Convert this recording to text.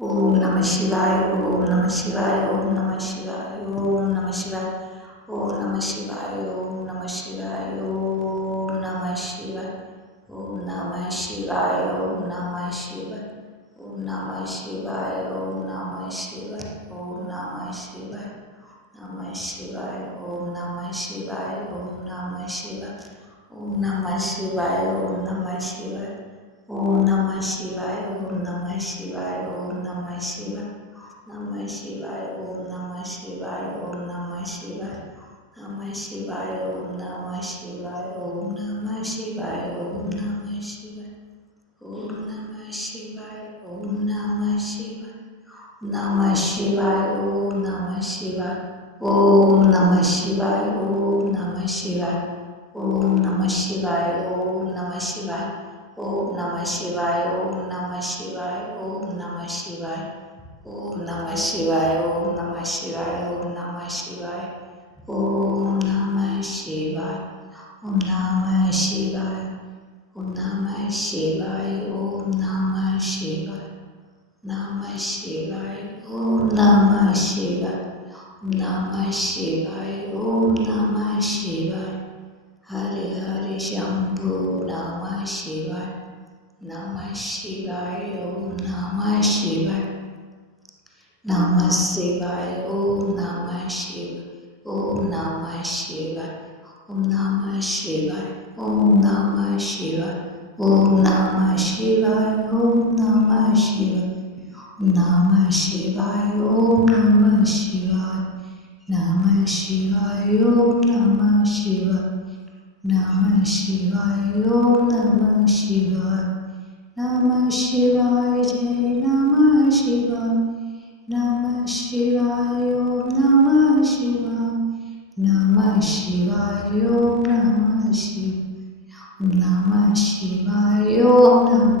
ಓಂ ನಮಃ ಶಿವಾಯ ಓಂ ನಮಃ ಶಿವಾಯ ಓಂ ನಮಃ ಶಿವಾಯ ಓಂ ನಮಃ ಶಿವಾಯ ಓಂ ನಮಃ ಶಿವಾಯ ಓಂ ನಮಃ ಶಿವಾಯ ಓಂ ನಮಃ ಶಿವಾಯ ಓಂ ನಮಃ ಶಿವಾಯ ಓಂ ನಮಃ ಶಿವಾಯ ಓಂ ನಮಃ ಶಿವಾಯ ಓಂ ನಮಃ ಶಿವಾಯ ಓಂ ನಮಃ ಶಿವಾಯ ನಮಃ ಶಿವಾಯ ಓಂ ನಮಃ ಶಿವಾಯ ಓಂ ನಮಃ ಶಿವಾಯ ಓಂ ನಮಃ ಶಿವಾಯ ಓಂ ನಮಃ ಶಿವಾಯ ಓಂ ನಮಃ ಶಿವಾಯ ಓಂ ನಮಃ ಶಿವಾಯ ಓಂ ನಮಃ ಶಿವಾಯ ನಮಃ ಶಿವಾಯ ಓಂ ನಮಃ ಶಿವಾಯ ಓಂ ನಮಃ ಶಿವಾಯ ನಮಃ ಶಿವಾಯ ಓಂ ನಮಃ ಶಿವಾಯ ಓಂ ನಮಃ ಶಿವಾಯ ಓಂ ನಮಃ ಶಿವಾಯ ಓಂ ನಮಃ ಶಿವಾಯ ಓಂ ನಮಃ ಶಿವಾಯ ನಮಃ ಶಿವಾಯ ಓಂ ನಮಃ ಶಿವಾಯ ಓಂ ನಮಃ ಶಿವಾಯ ಓಂ ನಮಃ ಶಿವಾಯ ಓಂ ನಮಃ ಶಿವಾಯ ಓಂ ನಮಃ ಶಿವಾಯ ಓಂ ನಮಃ ಶಿವಾಯ ಓಂ ನಮಃ ಶಿವಾಯ ಓಂ ನಮಃ ಶಿವಾಯ ಓಂ ನಮಃ ಶಿವಾಯ ಓಂ ನಮಃ ಶಿವಾಯ ಓಂ ನಮಃ ಶಿವಾಯ ಓಂ ನಮಃ ಶಿವಾಯ ಓಂ ನಮಃ ಶಿವಾಯ ಓಂ ನಮಃ ಶಿವಾಯ ಓಂ ನಮಃ ಶಿವಾಯ ನಮಃ ಶಿವಾಯ ಓಂ ನಮಃ ಶಿವಾಯ ನಮಃ ಶಿವಾಯ ಓಂ ನಮಃ ಶಿವಾಯ ಹರಿ ಹರಿ ಶಂಭು ನಮಃ ಶಿವಾಯ ನಮಃ ಶಿವಾಯ ಓಂ ನಮಃ ಶಿವಾಯ ನಮಃ ಶಿವಾಯ ಓಂ ನಮಃ ಶಿವಾಯ ಓಂ ನಮಃ ಶಿವಾಯ ಓಂ ನಮಃ ಶಿವಾಯ ಓಂ ನಮಃ ಶಿವಾಯ ಓಂ ನಮಃ ಶಿವಾಯ ಓಂ ನಮಃ ಶಿವಾಯ ನಮಃ ಶಿವಾಯ ಓಂ ನಮಃ ಶಿವಾಯ ನಮಃ ಶಿವಾಯ ಓಂ ನಮಃ ಶಿವಾಯ ನಮಃ ಶಿವಾಯ ಓಂ ನಮಃ ಶಿವಾಯ ನಮಃ ಶಿವಾಯ ಜಯ ನಮಃ ಶಿವಾಯ ನಮಃ ಶಿವಾಯ ಓಂ ನಮಃ ಶಿವಾಯ ನಮಃ ಶಿವಾಯ ಓಂ ನಮಃ ಶಿವಾಯ ನಮಃ ಶಿವಾಯ ಓಂ ನಮಃ